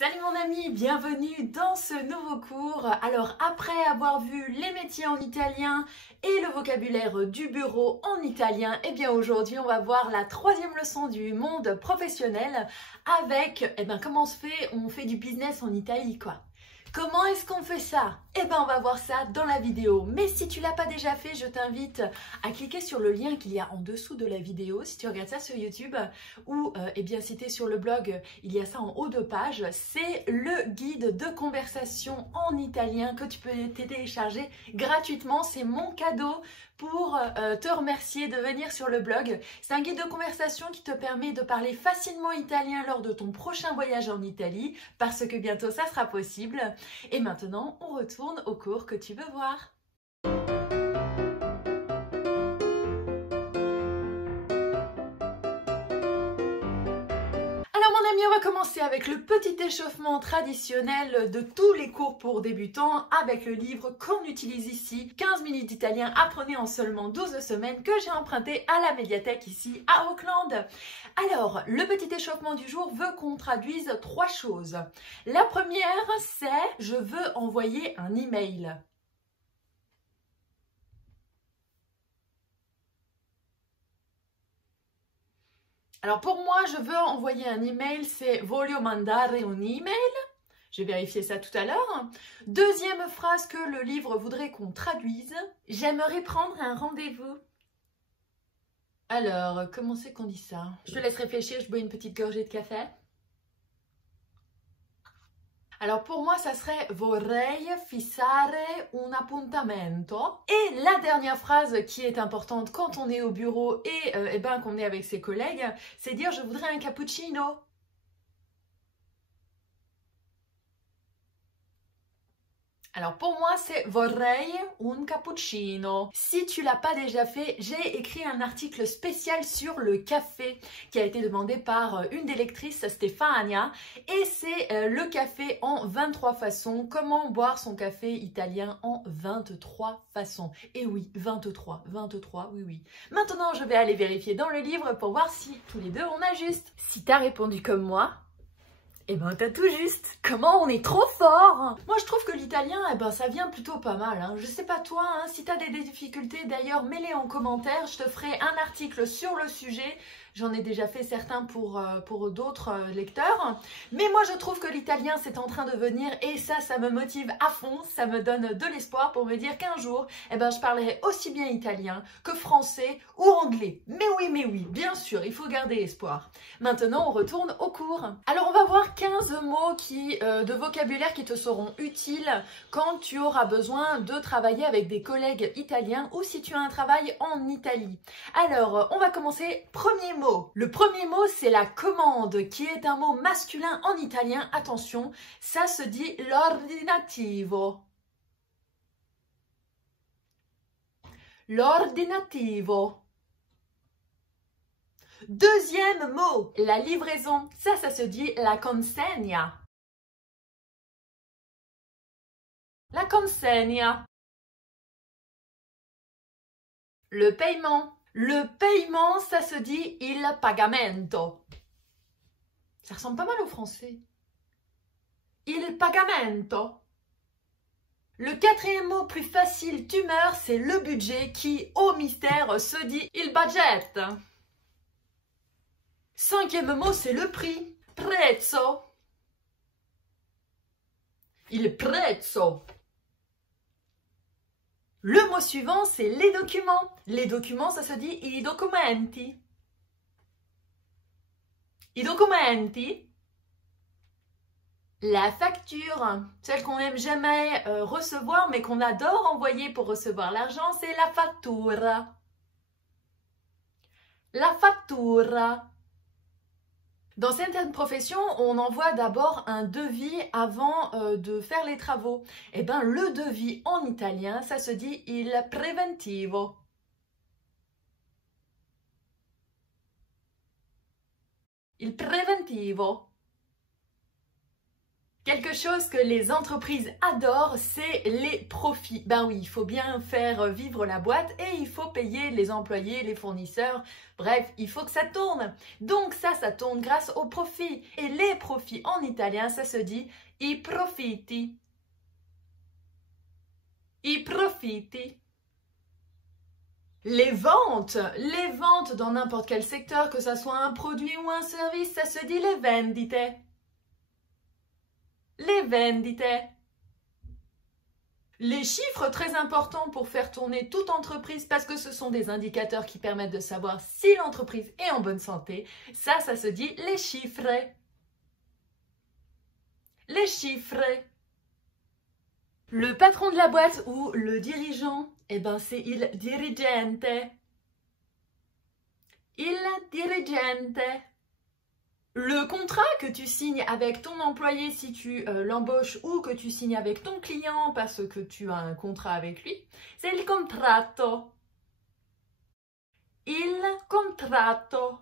Salut mon ami, bienvenue dans ce nouveau cours. Alors après avoir vu les métiers en italien et le vocabulaire du bureau en italien, eh bien aujourd'hui on va voir la troisième leçon du monde professionnel avec comment on fait du business en Italie quoi. Comment est-ce qu'on fait ça? Eh bien, on va voir ça dans la vidéo. Mais si tu ne l'as pas déjà fait, je t'invite à cliquer sur le lien qu'il y a en dessous de la vidéo, si tu regardes ça sur YouTube, ou si tu es sur le blog, il y a ça en haut de page. C'est le guide de conversation en italien que tu peux télécharger gratuitement. C'est mon cadeau pour te remercier de venir sur le blog. C'est un guide de conversation qui te permet de parler facilement italien lors de ton prochain voyage en Italie, parce que bientôt ça sera possible. Et maintenant, on retourne au cours que tu veux voir. Alors mon ami, on va commencer avec le petit échauffement traditionnel de tous les cours pour débutants avec le livre qu'on utilise ici, 15 minutes d'italien, apprenez en seulement 12 semaines, que j'ai emprunté à la médiathèque ici à Auckland. Alors, le petit échauffement du jour veut qu'on traduise 3 choses. La première, c'est je veux envoyer un email. Alors pour moi, je veux envoyer un email, c'est voglio mandare un email. Je vais vérifier ça tout à l'heure. Deuxième phrase que le livre voudrait qu'on traduise, j'aimerais prendre un rendez-vous. Alors, comment c'est qu'on dit ça? Je te laisse réfléchir, je bois une petite gorgée de café. Alors pour moi, ça serait vorrei fissare un appuntamento. Et la dernière phrase qui est importante quand on est au bureau et qu'on est avec ses collègues, c'est dire je voudrais un cappuccino. Alors pour moi, c'est vorrei un cappuccino. Si tu l'as pas déjà fait, j'ai écrit un article spécial sur le café qui a été demandé par une des lectrices, Stefania, et c'est le café en 23 façons. Comment boire son café italien en 23 façons. Et oui, 23, oui. Maintenant, je vais aller vérifier dans le livre pour voir si tous les deux on a juste. Si tu as répondu comme moi, eh ben t'as tout juste. Comment on est trop fort. Moi je trouve que l'italien, ça vient plutôt pas mal. Hein. Je sais pas toi, hein, si t'as des difficultés d'ailleurs, mets-les en commentaire. Je te ferai un article sur le sujet. J'en ai déjà fait certains pour d'autres lecteurs. Mais moi je trouve que l'italien c'est en train de venir et ça me motive à fond. Ça me donne de l'espoir pour me dire qu'un jour, je parlerai aussi bien italien que français ou anglais. Mais oui, bien sûr, il faut garder espoir. Maintenant on retourne au cours. Alors on va voir 15 mots de vocabulaire qui te seront utiles quand tu auras besoin de travailler avec des collègues italiens ou si tu as un travail en Italie. Alors, on va commencer. Premier mot. Le premier mot, c'est la commande, qui est un mot masculin en italien. Attention, ça se dit l'ordinativo. L'ordinativo. Deuxième mot, la livraison. Ça se dit la consegna. La consegna. Le paiement. Le paiement, ça se dit il pagamento. Ça ressemble pas mal au français. Il pagamento. Le quatrième mot plus facile, tu meurs, c'est le budget qui, au mystère, se dit il budget. Cinquième mot, c'est le prix. Prezzo. Il prezzo. Le mot suivant, c'est les documents. Les documents, ça se dit i documenti. I documenti. La facture, celle qu'on n'aime jamais recevoir, mais qu'on adore envoyer pour recevoir l'argent, c'est la fattura. La fattura. Dans certaines professions, on envoie d'abord un devis avant de faire les travaux. Le devis en italien, ça se dit il preventivo. Il preventivo. Quelque chose que les entreprises adorent, c'est les profits. Ben oui, il faut bien faire vivre la boîte et il faut payer les employés, les fournisseurs. Bref, il faut que ça tourne. Donc ça tourne grâce aux profits. Et les profits en italien, ça se dit i profitti. I profitti. Les ventes dans n'importe quel secteur, que ça soit un produit ou un service, ça se dit les vendite. Les vendite. Les chiffres très importants pour faire tourner toute entreprise parce que ce sont des indicateurs qui permettent de savoir si l'entreprise est en bonne santé. Ça se dit les chiffres. Les chiffres. Le patron de la boîte ou le dirigeant, eh ben c'est il dirigente. Il dirigente. Le contrat que tu signes avec ton employé si tu l'embauches ou que tu signes avec ton client parce que tu as un contrat avec lui, c'est il contratto. Il contratto.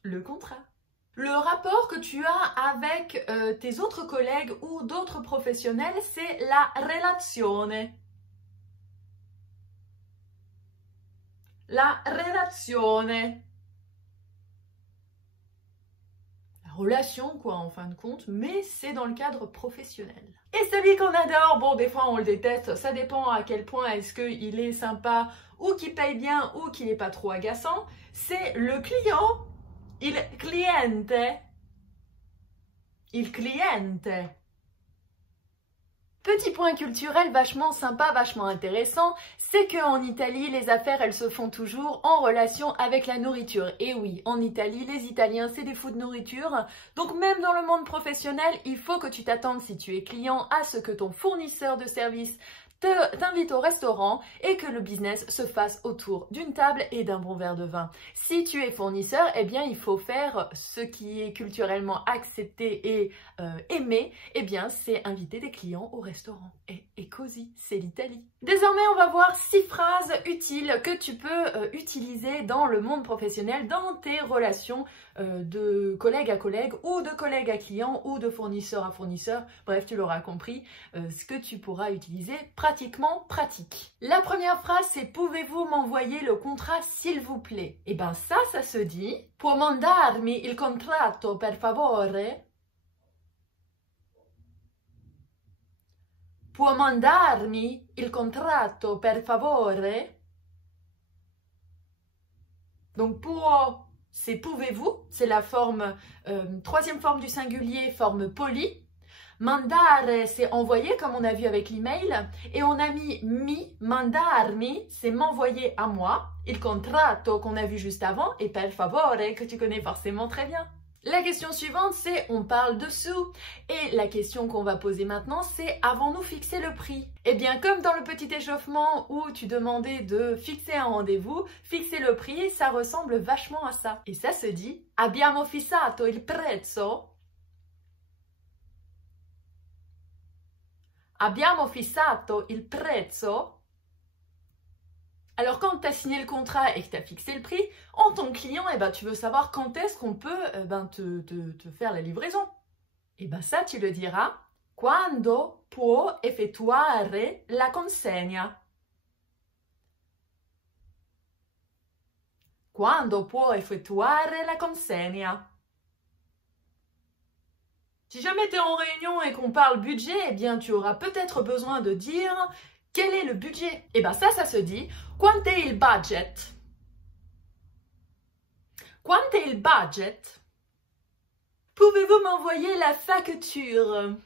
Le contrat. Le rapport que tu as avec tes autres collègues ou d'autres professionnels, c'est la relazione. La relazione. Relation quoi en fin de compte, mais c'est dans le cadre professionnel. Et celui qu'on adore, bon des fois on le déteste, ça dépend à quel point est-ce qu'il est sympa ou qu'il paye bien ou qu'il n'est pas trop agaçant, c'est le client, il cliente. Il cliente. Petit point culturel vachement sympa, vachement intéressant, c'est qu'en Italie, les affaires, elles se font toujours en relation avec la nourriture. Et oui, en Italie, les Italiens, c'est des fous de nourriture. Donc même dans le monde professionnel, il faut que tu t'attendes, si tu es client, à ce que ton fournisseur de services t'invite au restaurant et que le business se fasse autour d'une table et d'un bon verre de vin. Si tu es fournisseur, eh bien il faut faire ce qui est culturellement accepté et aimé, eh bien c'est inviter des clients au restaurant. Et cosy, c'est l'Italie. Désormais, on va voir 6 phrases utiles que tu peux utiliser dans le monde professionnel, dans tes relations de collègue à collègue ou de collègue à client ou de fournisseur à fournisseur. Bref, tu l'auras compris, ce que tu pourras utiliser pratiquement pratique. La première phrase, c'est « Pouvez-vous m'envoyer le contrat s'il vous plaît ?» Et bien ça se dit « Può mandarmi il contratto per favore ?» Può mandarmi il contratto per favore? Donc può, c'est pouvez-vous, c'est la forme, troisième forme du singulier, forme polie. Mandare, c'est envoyer, comme on a vu avec l'email. Et on a mis mi, mandarmi, c'est m'envoyer à moi. Il contratto, qu'on a vu juste avant, et per favore, que tu connais forcément très bien. La question suivante, c'est on parle de sous. Et la question qu'on va poser maintenant, c'est avons-nous fixé le prix? Eh bien, comme dans le petit échauffement où tu demandais de fixer un rendez-vous, fixer le prix, ça ressemble vachement à ça. Et ça se dit abbiamo fissato il prezzo? Abbiamo fissato il prezzo? Alors quand tu as signé le contrat et que tu as fixé le prix, en tant que client, eh ben, tu veux savoir quand est-ce qu'on peut te faire la livraison. Et bien ça, tu le diras quando può effettuare la consegna. Quando può effettuare la consegna. Si jamais tu es en réunion et qu'on parle budget, eh bien tu auras peut-être besoin de dire quel est le budget. Et bien ça se dit quant'è il budget? Quant'è il budget? Pouvez-vous m'envoyer la facture?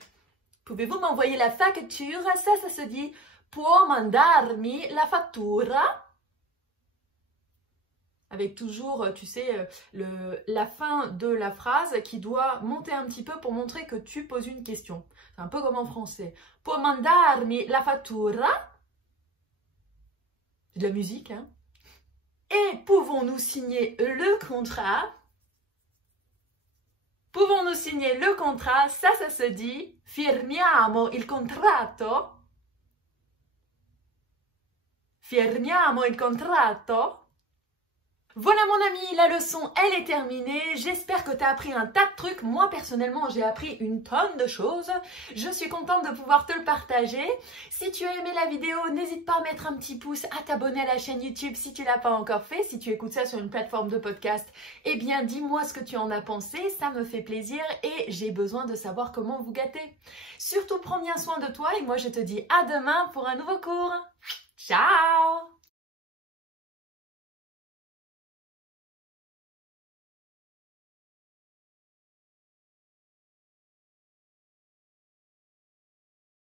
Pouvez-vous m'envoyer la facture? Ça se dit può mandarmi la fattura? Avec toujours, tu sais, la fin de la phrase qui doit monter un petit peu pour montrer que tu poses une question. C'est un peu comme en français. Può mandarmi la fattura? C'est de la musique, hein? Et pouvons-nous signer le contrat? Pouvons-nous signer le contrat? Ça se dit firmiamo il contratto? Firmiamo il contratto? Voilà mon ami, la leçon elle est terminée, j'espère que tu as appris un tas de trucs, moi personnellement j'ai appris une tonne de choses, je suis contente de pouvoir te le partager. Si tu as aimé la vidéo, n'hésite pas à mettre un petit pouce, à t'abonner à la chaîne YouTube si tu ne l'as pas encore fait, si tu écoutes ça sur une plateforme de podcast, eh bien dis-moi ce que tu en as pensé, ça me fait plaisir et j'ai besoin de savoir comment vous gâter. Surtout prends bien soin de toi et moi je te dis à demain pour un nouveau cours. Ciao!